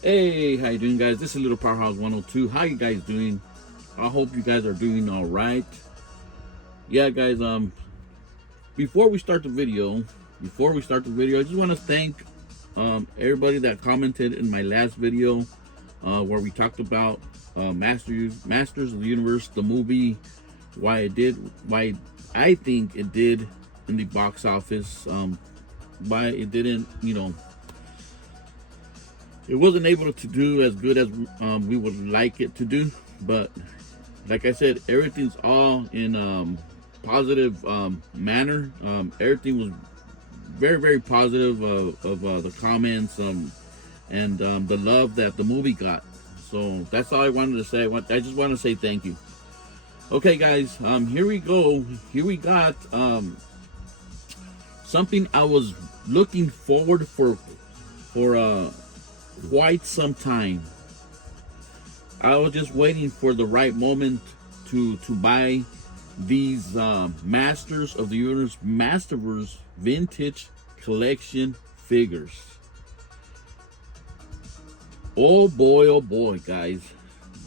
Hey, how you doing, guys? This is Little Powerhouse 102. How you guys doing? I hope you guys are doing all right. Yeah, guys. Before we start the video, I just want to thank everybody that commented in my last video, where we talked about Masters of the Universe, the movie, why I think it did in the box office, why it didn't, it wasn't able to do as good as we would like it to do. But like I said, everything's all in positive manner. Everything was very, very positive of the comments and the love that the movie got. So that's all I wanted to say. I just want to say thank you. Okay, guys, here we go. Here we got something I was looking forward for quite some time. I was just waiting for the right moment to buy these Masters of the Universe Masterverse vintage collection figures. Oh boy, guys,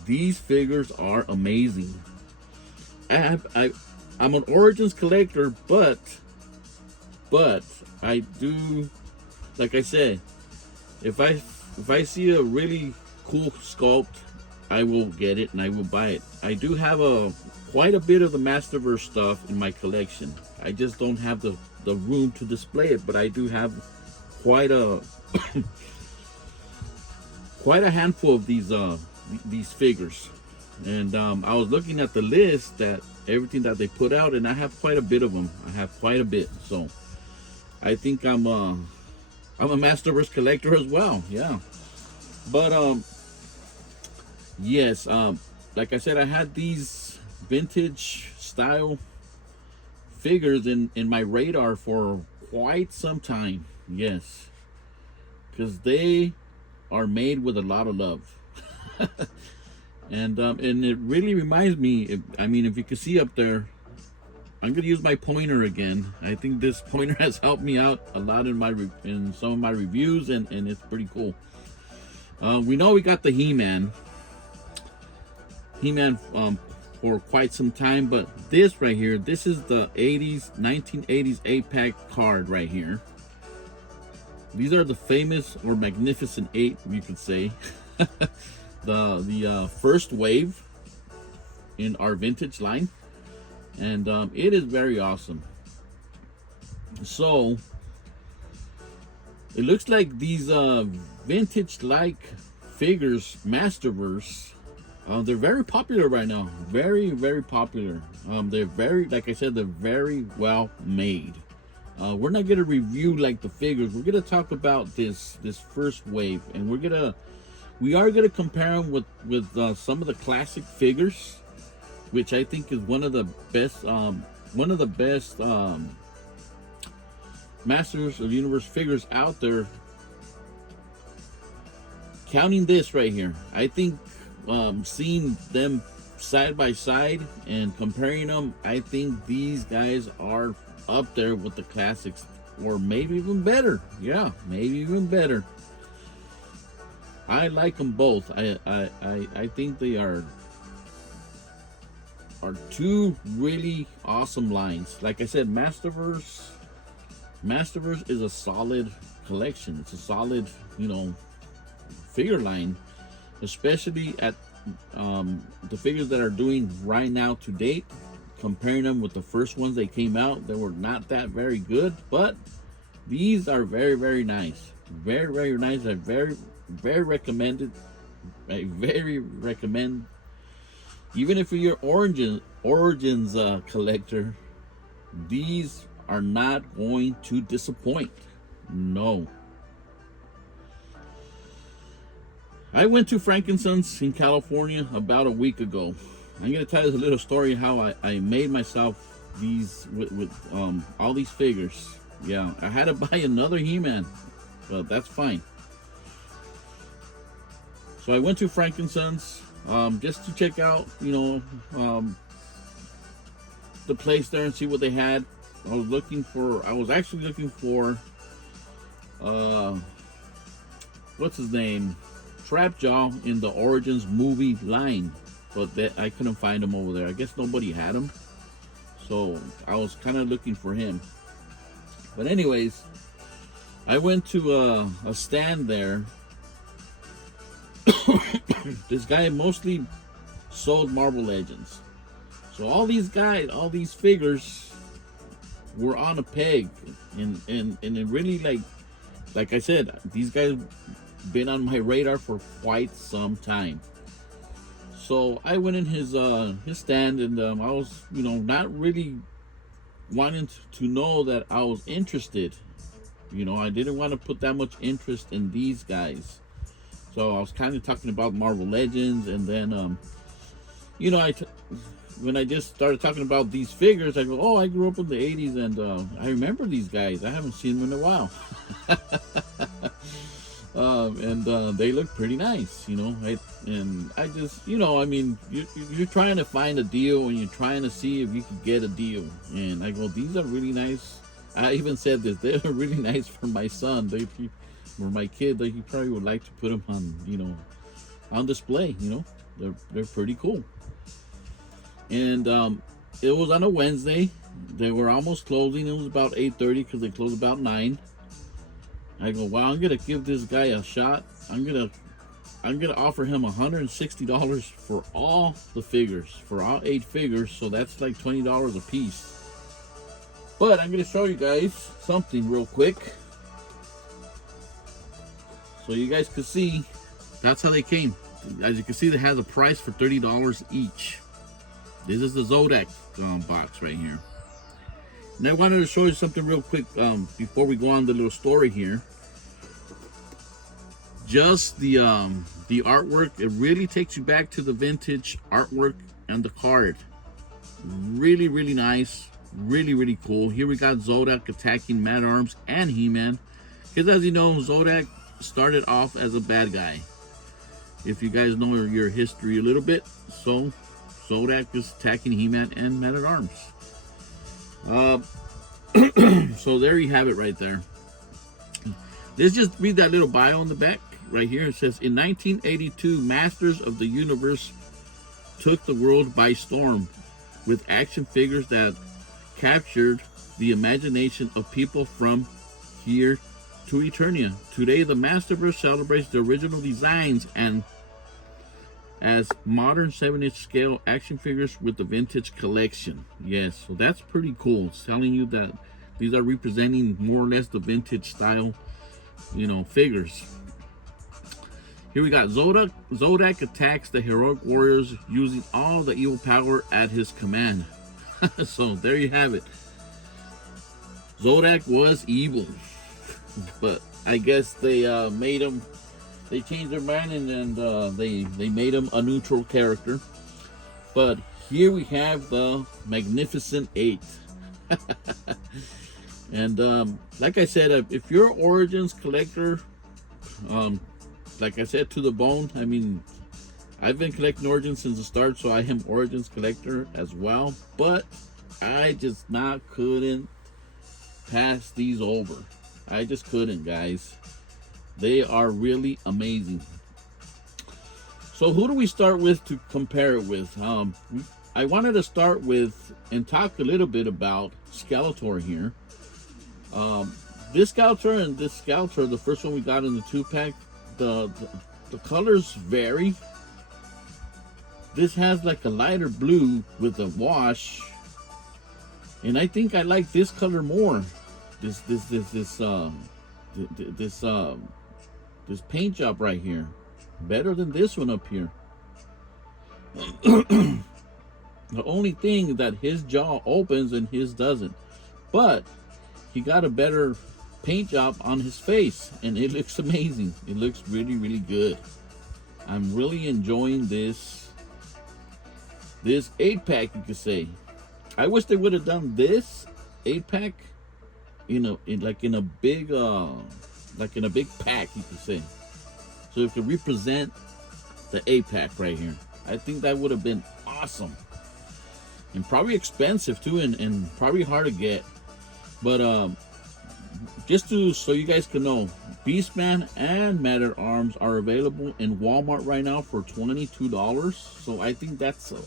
these figures are amazing. I'm an Origins collector, but I do, like I said, if I see a really cool sculpt, I will get it and I will buy it. I do have quite a bit of the Masterverse stuff in my collection. I just don't have the room to display it, but I do have quite a quite a handful of these figures. And I was looking at the list, that everything that they put out, and I have quite a bit of them. I have quite a bit, so I think I'm a Masterverse collector as well. Yeah, but yes, like I said, I had these vintage style figures in my radar for quite some time. Yes, because they are made with a lot of love. And it really reminds me, I mean, if you can see up there, I'm gonna use my pointer again. I think this pointer has helped me out a lot in some of my reviews, and it's pretty cool. We know we got the He-Man for quite some time, but this right here, this is the 1980s 8-pack card right here. These are the famous or magnificent 8, you could say. the first wave in our vintage line, and it is very awesome. So it looks like these vintage like figures, Masterverse, they're very popular right now. Very, very popular. They're very, like I said, they're very well made. We're not gonna review like the figures. We're gonna talk about this first wave, and we are gonna compare them with some of the classic figures, which I think is one of the best Masters of the Universe figures out there. Counting this right here, I think seeing them side by side and comparing them, I think these guys are up there with the classics, or maybe even better. Yeah, maybe even better. I like them both. I think they are two really awesome lines. Like I said, Masterverse is a solid collection. It's a solid, figure line, especially at the figures that are doing right now to date. Comparing them with the first ones they came out, they were not that very good, but these are very, very nice. Very, very nice. I very recommended. I very recommend, even if you're Origins collector, these are not going to disappoint. No. I went to Frankincense in California about a week ago. I'm gonna tell you a little story how I made myself these with all these figures. Yeah, I had to buy another He-Man, but that's fine. So I went to Frankincense just to check out, the place there and see what they had. I was actually looking for what's his name? Trapjaw in the Origins movie line, but that I couldn't find him over there. I guess nobody had him, so I was kind of looking for him. But anyways, I went to a stand there. This guy mostly sold Marvel Legends, so all these guys, all these figures were on a peg, and it really, like I said, these guys been on my radar for quite some time. So I went in his stand, and I was, not really wanting to know that I was interested. I didn't want to put that much interest in these guys. So I was kind of talking about Marvel Legends, and then when I just started talking about these figures, I go, oh, I grew up in the 80s, and I remember these guys. I haven't seen them in a while. And they look pretty nice, and I just, you're trying to find a deal, and you're trying to see if you could get a deal. And I go, these are really nice. I even said this, they're really nice for my son. For my kid, he probably would like to put them on, on display. They're pretty cool. And it was on a Wednesday. They were almost closing. It was about 8:30 because they closed about 9. I go, wow, I'm gonna give this guy a shot. I'm gonna offer him $160 for all the figures, for all 8 figures. So that's like $20 a piece. But I'm gonna show you guys something real quick, so you guys can see. That's how they came. As you can see, it has a price for $30 each. This is the Zodak box right here. And I wanted to show you something real quick before we go on the little story here. Just the artwork, it really takes you back to the vintage artwork and the card. Really, really nice. Really, really cool. Here we got Zodak attacking Man-at-Arms and He-Man. Because as you know, Zodak started off as a bad guy. If you guys know your history a little bit, so Zodak is attacking He-Man and Man-at-Arms. So there you have it right there. Let's just read that little bio in the back right here. It says, in 1982, Masters of the Universe took the world by storm with action figures that captured the imagination of people from here to Eternia. Today, the Masterverse celebrates the original designs and as modern 7-inch scale action figures with the vintage collection. Yes, so that's pretty cool. It's telling you that these are representing more or less the vintage style, figures. Here we got Zodak. Zodak attacks the heroic warriors using all the evil power at his command. So there you have it. Zodak was evil, but I guess they made him. They changed their mind, and they made him a neutral character. But here we have the Magnificent 8. And like I said, if you're an Origins collector, like I said, to the bone. I mean, I've been collecting Origins since the start, so I am Origins collector as well. But I just couldn't pass these over. I just couldn't, guys. They are really amazing. So who do we start with to compare it with? I wanted to start with and talk a little bit about Skeletor here. This Skeletor and this Skeletor, the first one we got in the 2-pack, the colors vary. This has like a lighter blue with a wash, and I think I like this color more. This paint job right here, better than this one up here. The only thing is that his jaw opens and his doesn't, but he got a better paint job on his face, and it looks amazing. It looks really, really good. I'm really enjoying this 8-pack, you could say. I wish they would have done this 8-pack in a big pack, you could say, so it could represent the 8-pack right here. I think that would have been awesome, and probably expensive too, and probably hard to get. But just to so you guys can know, Beastman and Man at Arms are available in Walmart right now for $22. So I think that's a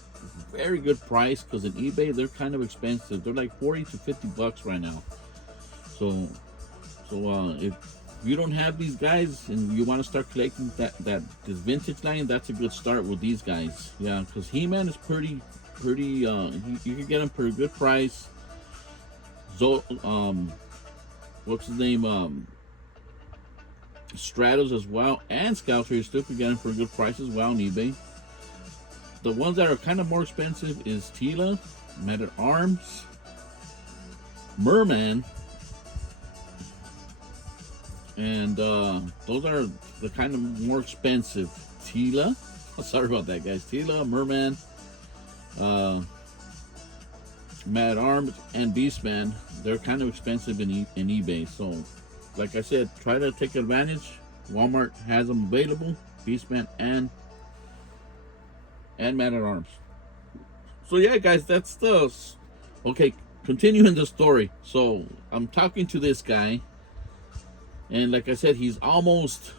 very good price, because in eBay they're kind of expensive. They're like 40 to 50 bucks right now. So if you don't have these guys and you want to start collecting this vintage line, that's a good start with these guys. Yeah, because He-Man is pretty you can get him for a good price. What's his name? Stratos as well, and Skeletor, you still can get them for a good price as well on eBay. The ones that are kind of more expensive is Tila, Man at Arms, Merman, and those are the kind of more expensive. Tila, sorry about that, guys. Tila, Merman, Man at Arms, and Beastman. They're kind of expensive in eBay. So, like I said, try to take advantage. Walmart has them available, Beastman and Man at Arms. So yeah, guys, that's the okay. Continuing the story. So I'm talking to this guy, and like I said, he's almost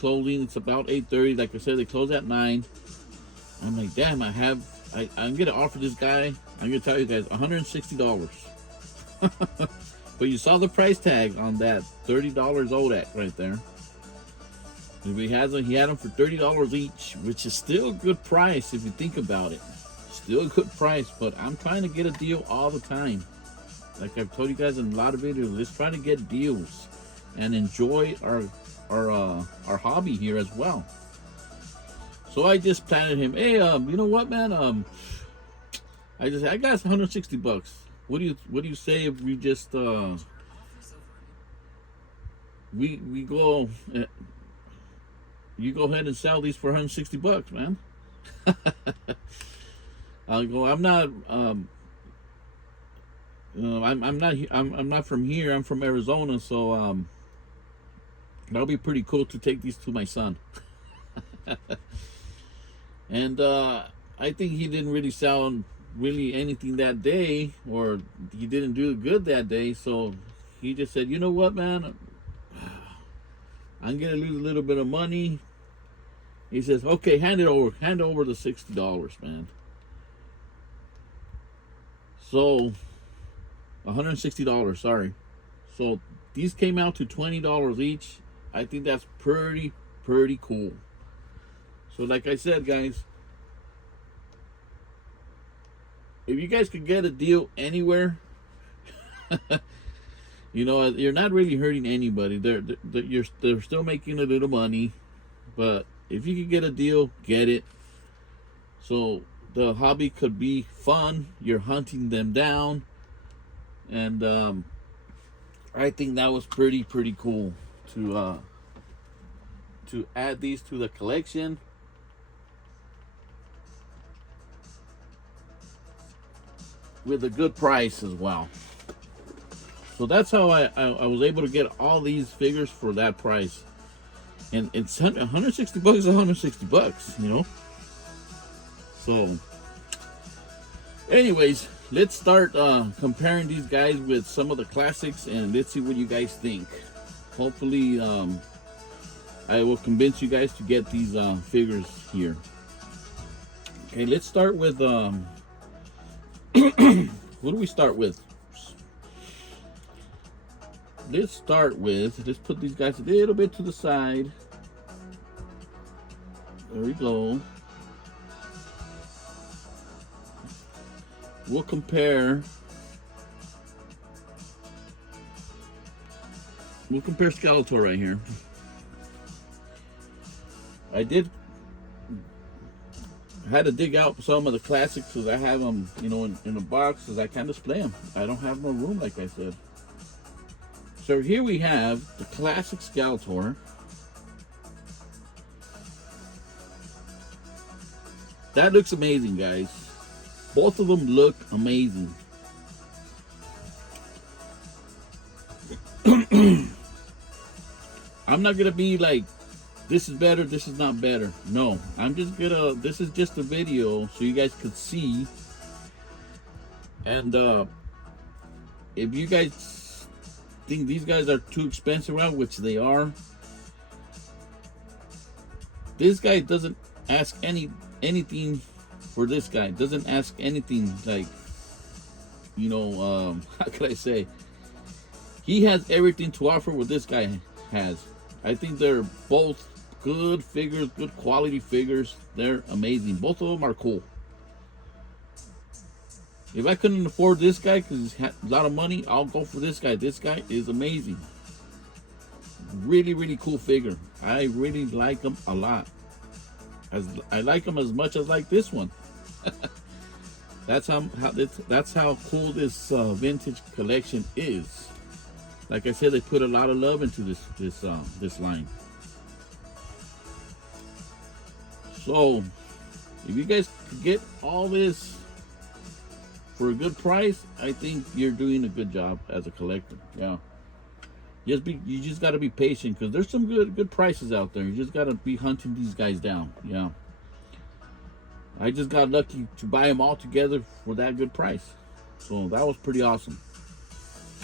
closing. It's about 8:30. Like I said, they close at 9. I'm like, damn, I'm gonna offer this guy. I'm gonna tell you guys, $160. But you saw the price tag on that $30 Odak right there. He had them for $30 each, which is still a good price if you think about it. Still a good price, but I'm trying to get a deal all the time. Like I've told you guys in a lot of videos, let's try to get deals and enjoy our hobby here as well. So I just planted him, hey, you know what, man? I got $160. What do you say if we just we go you go ahead and sell these for $160, man? I'll go. I'm not I'm not from here. I'm from Arizona, so that'll be pretty cool to take these to my son. And I think he didn't really sell really anything that day, or he didn't do good that day, so he just said, you know what, man, I'm gonna lose a little bit of money. He says, okay, hand over the $60, man. So $160, sorry. So these came out to $20 each. I think that's pretty cool. So like I said, guys, if you guys could get a deal anywhere, you know, you're not really hurting anybody. They're still making a little money, but if you could get a deal, get it. So the hobby could be fun. You're hunting them down, and I think that was pretty cool to add these to the collection. With a good price as well. So that's how I was able to get all these figures for that price. And it's $160 is $160, you know. So anyways, let's start comparing these guys with some of the classics, and let's see what you guys think. Hopefully I will convince you guys to get these figures here. Okay, let's start with what do we start with? Let's put these guys a little bit to the side. There we go. We'll compare Skeletor right here. I had to dig out some of the classics because I have them, you know, in a box, because I can't display them. I don't have no room, like I said. So here we have the classic Skeletor. That looks amazing, guys. Both of them look amazing. I'm not gonna be like, this is better, this is not better. No, this is just a video so you guys could see. And if you guys think these guys are too expensive around, which they are. This guy doesn't ask anything for this guy. Doesn't ask anything like, you know, how could I say? He has everything to offer what this guy has. I think they're both good figures, good quality figures. They're amazing. Both of them are cool. If I couldn't afford this guy because he's had a lot of money, I'll go for this guy. This guy is amazing. Really, really cool figure. I really like him a lot. I like him as much as I like this one. That's how cool this vintage collection is. Like I said, they put a lot of love into this line. So, if you guys could get all this for a good price, I think you're doing a good job as a collector. Yeah. You just got to be patient because there's some good prices out there. You just got to be hunting these guys down. Yeah. I just got lucky to buy them all together for that good price. So that was pretty awesome.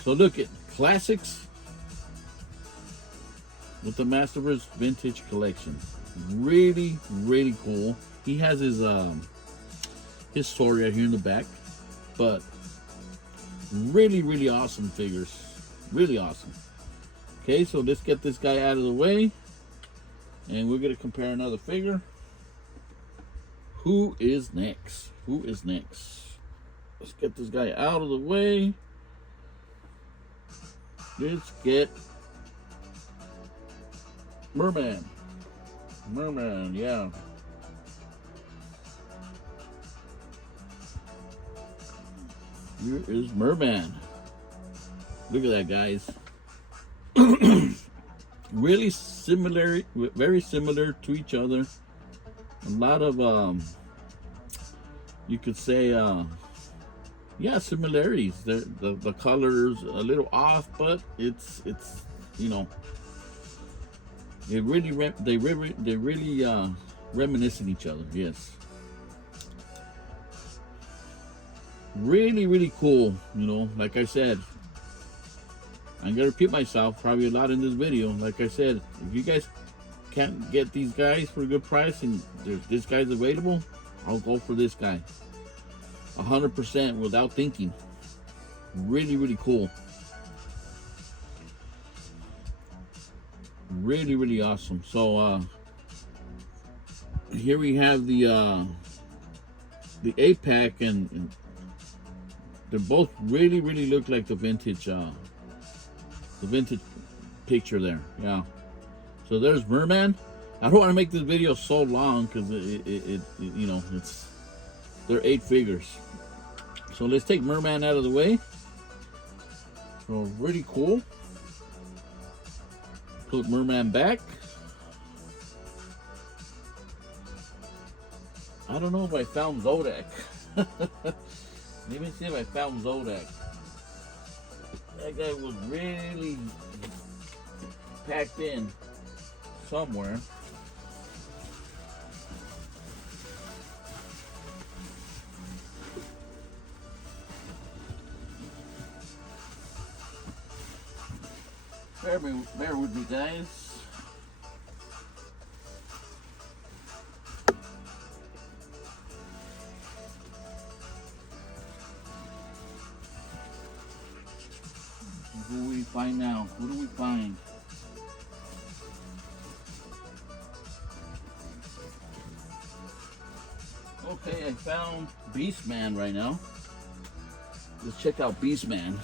So look at classics with the Masterverse Vintage Collection. Really, really cool. He has his story right here in the back. But really, really awesome figures. Really awesome. Okay, so let's get this guy out of the way. And we're going to compare another figure. Who is next? Who is next? Let's get this guy out of the way. Let's get Merman. Merman, yeah. Here is Merman. Look at that, guys. Really similar, very similar to each other. A lot of you could say yeah, similarities. The colors a little off, but it's you know, they really reminiscent each other. Yes. Really, really cool. You know, like I said, I'm gonna repeat myself probably a lot in this video. Like I said, if you guys can't get these guys for a good price and this guy's available, I'll go for this guy 100% without thinking. Really, really cool. Really, really awesome. So here we have the 8-pack, and they both really, really look like the vintage picture there. Yeah. So there's Merman. I don't want to make this video so long because it you know, they're 8 figures. So let's take Merman out of the way. So really cool. Put Merman back. I don't know if I found Zodak. Let me see if I found Zodak. That guy was really packed in somewhere. Bear with me, guys. Who do we find now? Who do we find? Okay, I found Beastman right now. Let's check out Beastman.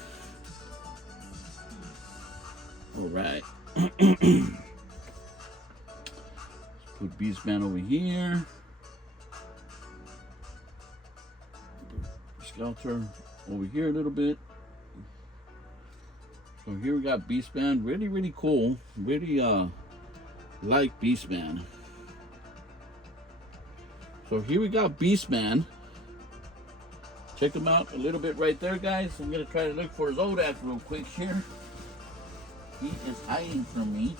All right. Put Beastman over here. Skelter over here a little bit. So here we got Beastman. Really, really cool. Really like Beastman. So here we got Beastman. Check him out a little bit right there, guys. I'm gonna try to look for Zodak real quick here. He is hiding from me.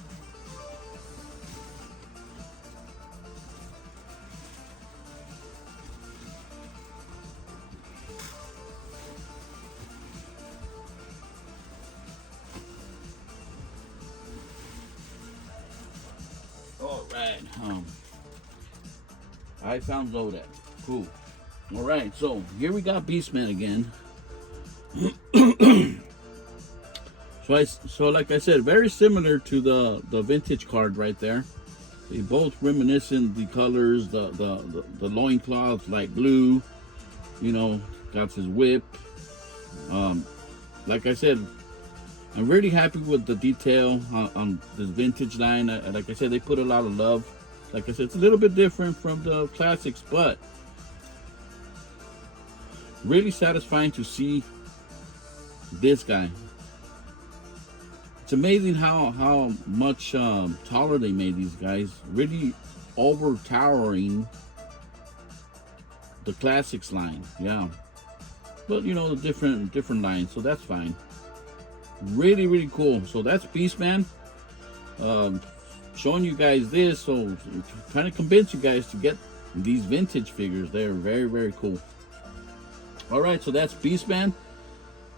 All right. I found Zodak. Cool. All right. So here we got Beastman again. So like I said, very similar to the vintage card right there. They both reminiscent, the colors, the loincloth, light blue, you know, got his whip. Like I said, I'm really happy with the detail on this vintage line. Like I said, they put a lot of love. Like I said, it's a little bit different from the classics, but really satisfying to see this guy. It's amazing how much taller they made these guys. Really over towering the classics line, yeah. But you know, the different lines, so that's fine. Really cool. So that's Beastman. Showing you guys this, so trying to convince you guys to get these vintage figures. They're very cool. All right, so that's Beastman.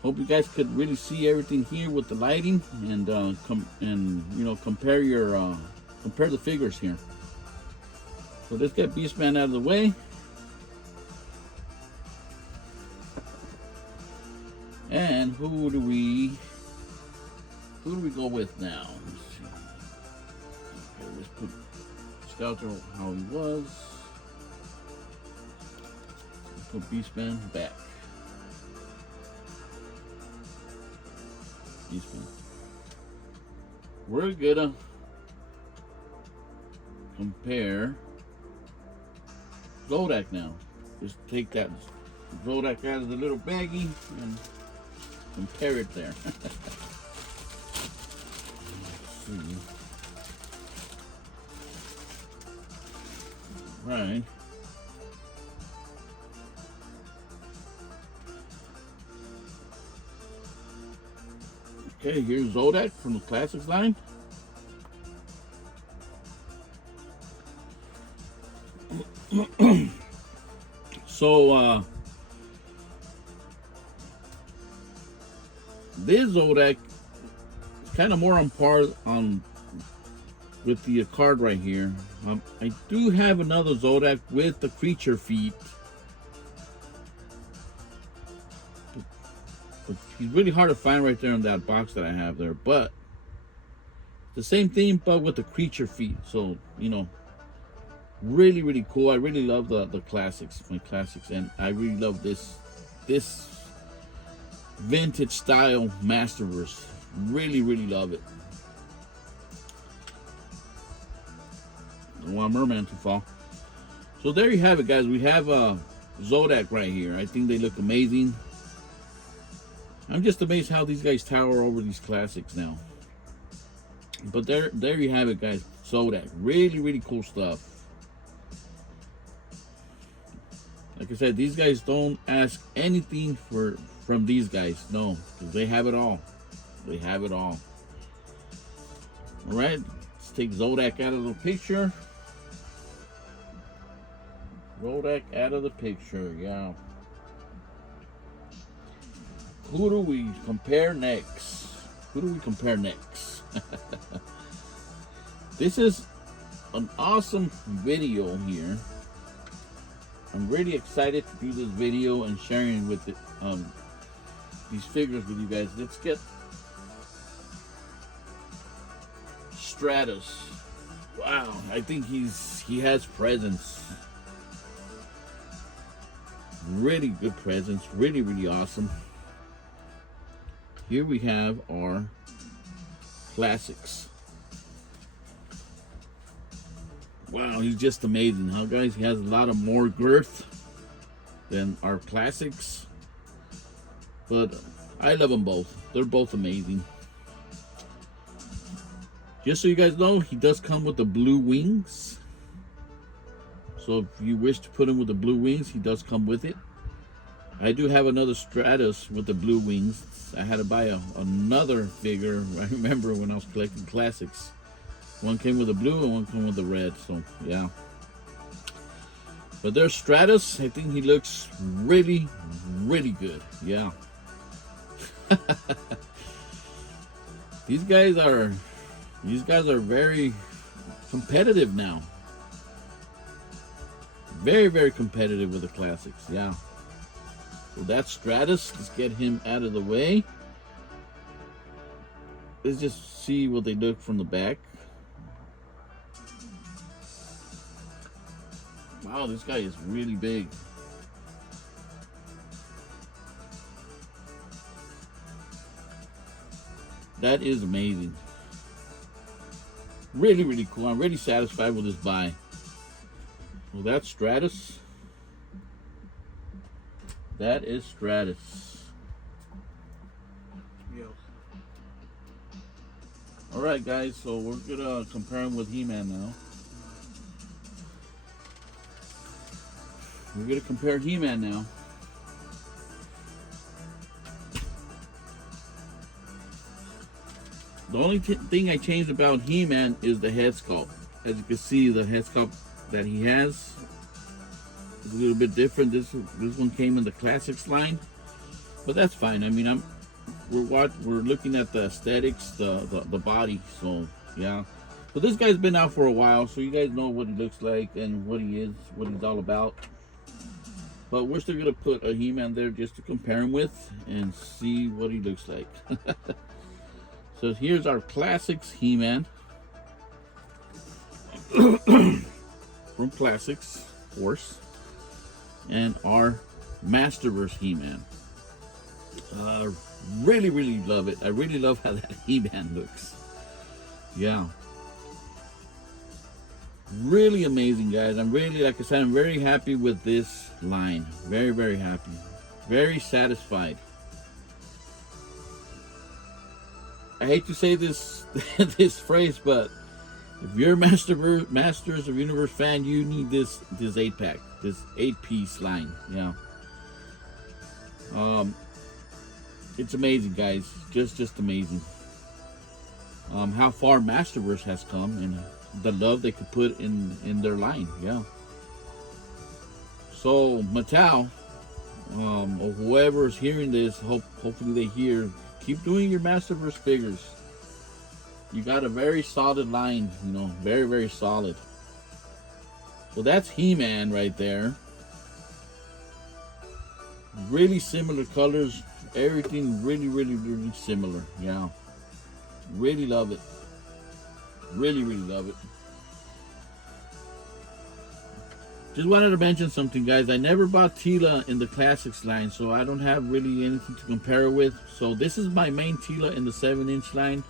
Hope you guys could really see everything here with the lighting, and you know, compare the figures here. So let's get Beastman out of the way. And who do we go with now? Let's see. Okay, let's put Scouter how he was. Put Beastman back. Beastman. We're gonna compare Zodak now. Just take that Zodak out of the little baggie and compare it there. Let's see. Right. Okay, here's Zodak from the Classics line. So, this Zodak is kind of more on par with the card right here. I do have another Zodak with the creature feet. But he's really hard to find right there in that box that I have there. But the same thing, but with the creature feet. So, you know, really cool. I really love the classics, my classics, and I really love this vintage style Masterverse. Really love it. Don't want Merman to fall. So there you have it, guys. We have Zodak right here. I think they look amazing. I'm just amazed how these guys tower over these classics now. But there you have it, guys. Zodak. Really cool stuff. Like I said, these guys don't ask anything from these guys. No, because they have it all. They have it all. All right, let's take Zodak out of the picture. Zodak out of the picture, yeah. Who do we compare next? This is an awesome video here. I'm really excited to do this video and sharing with it, these figures with you guys. Let's get Stratus. Wow, I think he has presence. Really good presence. Really awesome. Here we have our classics. Wow, he's just amazing, huh, guys? He has a lot of more girth than our classics. But I love them both. They're both amazing. Just so you guys know, he does come with the blue wings. So if you wish to put him with the blue wings, he does come with it. I do have another Stratus with the blue wings. I had to buy another figure. I remember when I was collecting classics. One came with the blue and one came with the red. So, yeah. But there's Stratus. I think he looks really good. Yeah. These guys are very competitive now. Very, very competitive with the classics. Yeah. So that's Stratus. Let's get him out of the way. Let's just see what they look from the back. Wow, this guy is really big. That is amazing. Really, really cool. I'm really satisfied with this buy. Well, that's Stratus. That is Stratus. Yep. Alright guys, so we're gonna compare him with He-Man now. We're gonna compare He-Man now. The only thing I changed about He-Man is the head sculpt. As you can see, the head sculpt that he has is a little bit different. This one came in the classics line, but that's fine. I mean, we're looking at the aesthetics, the body. So yeah. So this guy's been out for a while, so you guys know what he looks like and what he is, what he's all about. But we're still gonna put a He-Man there just to compare him with and see what he looks like. So here's our classics He-Man from Classics, of course, and our Masterverse He-Man. Really, really love it. I really love how that He-Man looks. Yeah. Really amazing, guys. I'm really, like I said, I'm very happy with this line. Very, very happy. Very satisfied. I hate to say this this phrase, but if you're a Masters of Universe fan, you need this 8-pack, this 8-piece line. Yeah. It's amazing, guys. Just amazing. How far Masterverse has come and the love they could put in their line. Yeah. So Mattel, or whoever is hearing this, hopefully they hear. Keep doing your Masterverse figures. You got a very solid line, you know, very, very solid. So that's He-Man right there. Really similar colors. Everything really, really, really similar. Yeah. Really love it. Really, really love it. Just wanted to mention something, guys. I never bought Tila in the Classics line, so I don't have really anything to compare with. So this is my main Tila in the 7-inch line.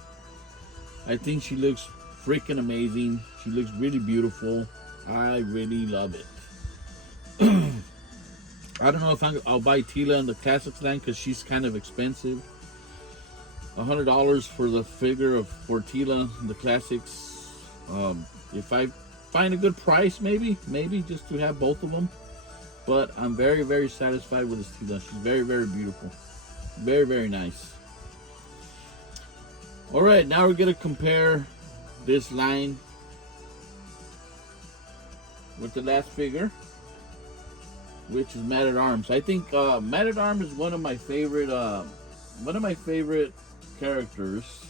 I think she looks freaking amazing. She looks really beautiful. I really love it. I don't know if I'll buy Tila in the Classics line because she's kind of expensive. $100 for the figure for Tila in the Classics. If I find a good price, maybe just to have both of them. But I'm very, very satisfied with this Tila. She's very, very beautiful. Very, very nice. All right, now we're gonna compare this line with the last figure, which is Man-at-Arms. I think Man-at-Arms is one of my favorite characters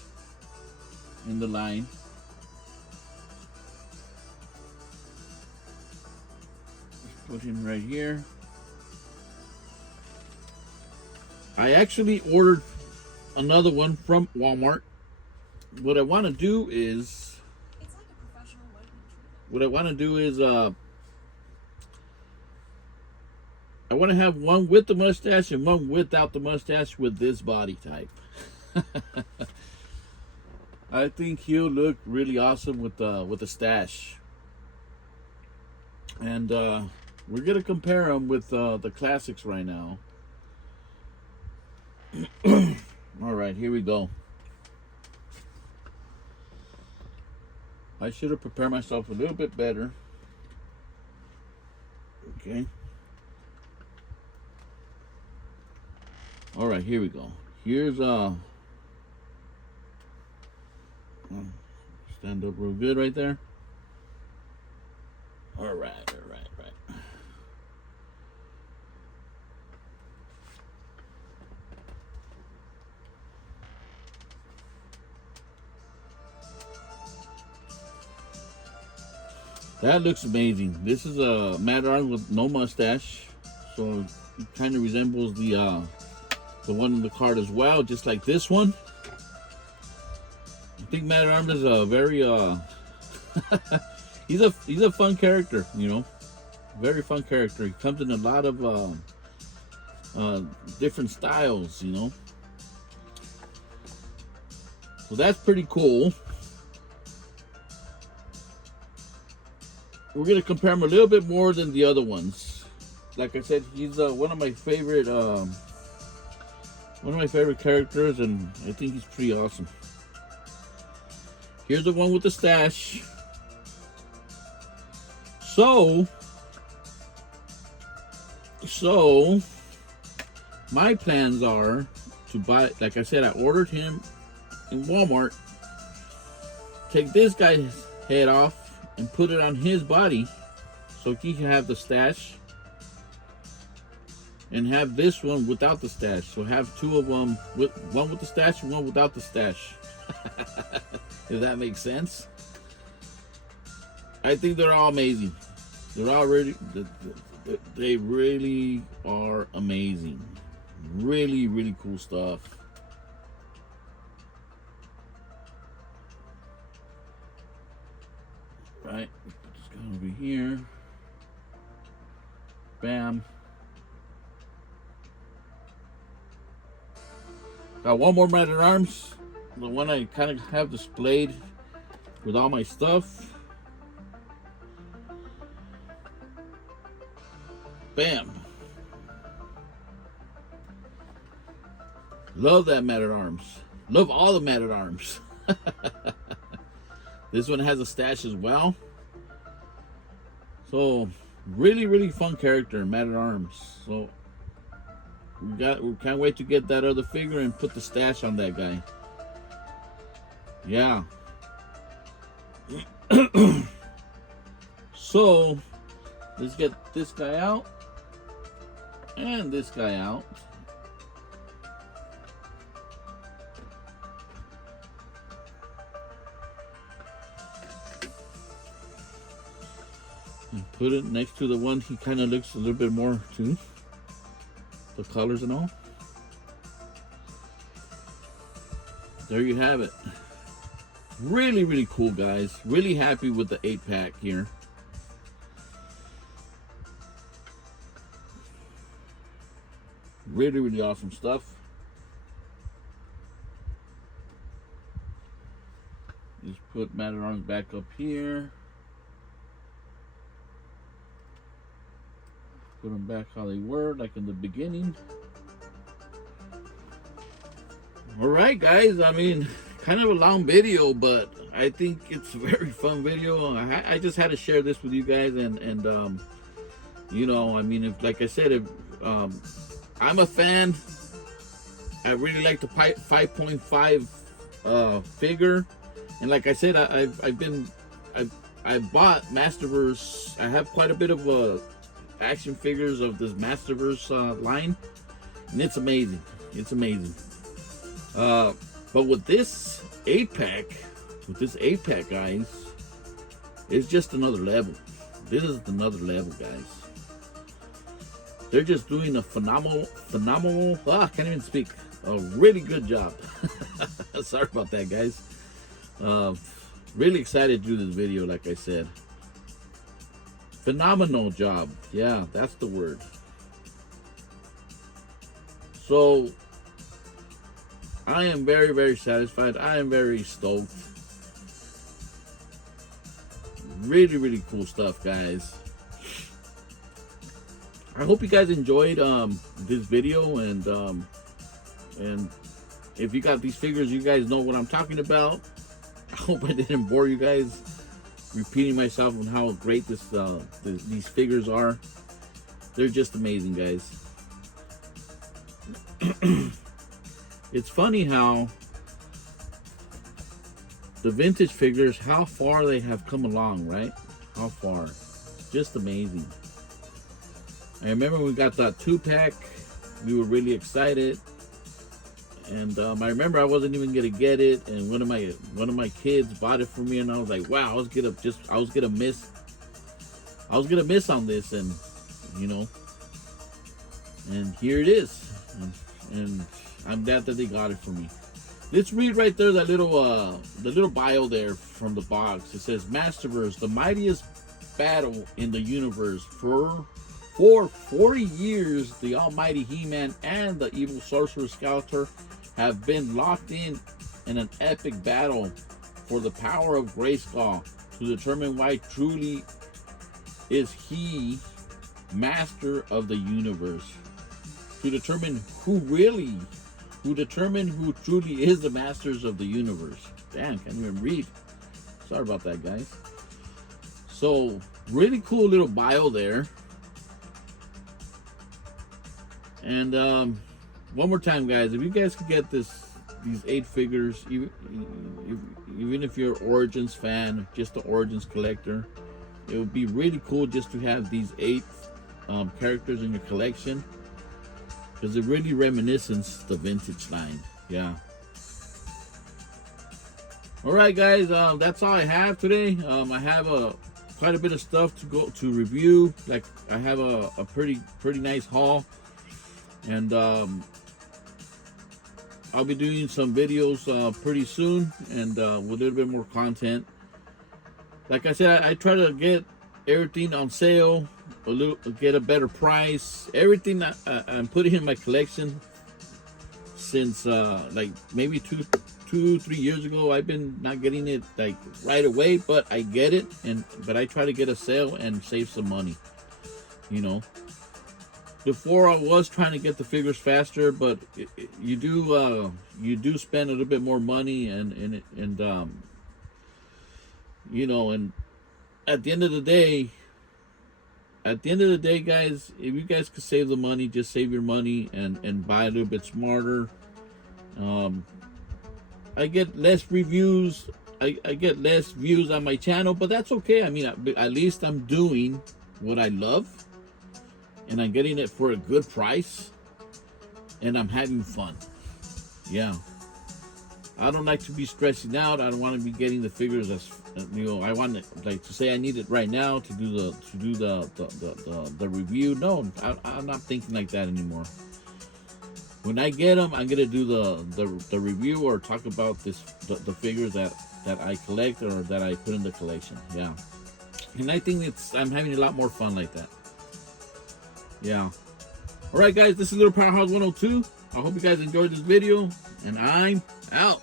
in the line. Put him right here. I actually ordered another one from Walmart. What I want to do is, I want to have one with the mustache and one without the mustache with this body type. I think he'll look really awesome with the stash. And we're gonna compare him with the Classics right now. All right, here we go. I should have prepared myself a little bit better. Okay. All right, here we go. Here's stand up real good right there. All right. That looks amazing. This is a Mad Arms with no mustache, so it kind of resembles the one in the card as well, just like this one. I think Mad Arms is a very he's a fun character, you know, very fun character. He comes in a lot of different styles, you know. So that's pretty cool. We're gonna compare him a little bit more than the other ones. Like I said, he's one of my favorite characters, and I think he's pretty awesome. Here's the one with the stash. So my plans are to buy, like I said, I ordered him in Walmart. Take this guy's head off and put it on his body so he can have the stash, and have this one without the stash. So have two of them, one with the stash and one without the stash. If that makes sense. I think they're all amazing. They're all really, they really are amazing. Really, really cool stuff. Right, put this guy over here. Bam. Got one more Man at Arms, the one I kind of have displayed with all my stuff. Bam. Love that Man at Arms. Love all the Man at Arms. This one has a stash as well. So really, really fun character, Man at Arms. So we can't wait to get that other figure and put the stash on that guy. Yeah. So let's get this guy out and this guy out. And put it next to the one he kind of looks a little bit more to. The colors and all. There you have it. Really, really cool, guys. Really happy with the 8-pack here. Really, really awesome stuff. Just put Man at Arms back up here. Put them back how they were, like in the beginning. All right, guys. I mean, kind of a long video, but I think it's a very fun video. I just had to share this with you guys, and you know, I mean, if, like I said, if I'm a fan. I really like the 5.5 figure, and like I said, I bought Masterverse. I have quite a bit of action figures of this Masterverse line, and it's amazing. It's amazing. But with this 8-pack, guys, it's just another level. This is another level, guys. They're just doing a phenomenal, I can't even speak. A really good job. Sorry about that, guys. Really excited to do this video, like I said. Phenomenal job. Yeah, that's the word. So I am very, very satisfied. I am very stoked. Really, really cool stuff, guys. I hope you guys enjoyed this video, and if you got these figures, you guys know what I'm talking about. I hope I didn't bore you guys repeating myself on how great these figures are. They're just amazing, guys. It's funny how the vintage figures, how far they have come along, right? How far. Just amazing. I remember we got that 2-pack. We were really excited, and I remember I wasn't even gonna get it, and one of my kids bought it for me, and I was like, wow, I was gonna miss I was gonna miss on this, and you know, and here it is, and I'm glad that they got it for me. Let's read right there that the little bio there from the box. It says Masterverse, the mightiest battle in the universe. For 40 years, the almighty He-Man and the evil sorcerer Skeletor have been locked in an epic battle for the power of Grayskull to determine why truly is he master of the universe. To determine who truly is the masters of the universe. Damn, can't even read. Sorry about that, guys. So, really cool little bio there. And one more time, guys, if you guys could get these 8 figures, even if you're Origins fan, just the Origins collector, it would be really cool just to have these 8 characters in your collection, because it really reminisces the vintage line. Yeah. All right, guys, that's all I have today. I have quite a bit of stuff to review. Like, I have a pretty nice haul, and I'll be doing some videos pretty soon, and with a little bit more content. Like I said, I try to get everything on sale, get a better price. Everything I'm putting in my collection since like maybe 2-3 years ago. I've been not getting it like right away, but I get it, but I try to get a sale and save some money. You know, before I was trying to get the figures faster, but you do spend a little bit more money, and you know, and at the end of the day, guys, if you guys could save the money, just save your money and buy a little bit smarter. I get less reviews, I get less views on my channel, but that's okay. I mean, at least I'm doing what I love, and I'm getting it for a good price, and I'm having fun. Yeah. I don't like to be stressing out. I don't want to be getting the figures as, you know, I want to say I need it right now to do the review. No, I'm not thinking like that anymore. When I get them, I'm gonna do the review or talk about the figures that I collect or that I put in the collection. Yeah, and I think I'm having a lot more fun like that. Yeah. All right, guys, this is Little Powerhouse 102. I hope you guys enjoyed this video, and I'm out.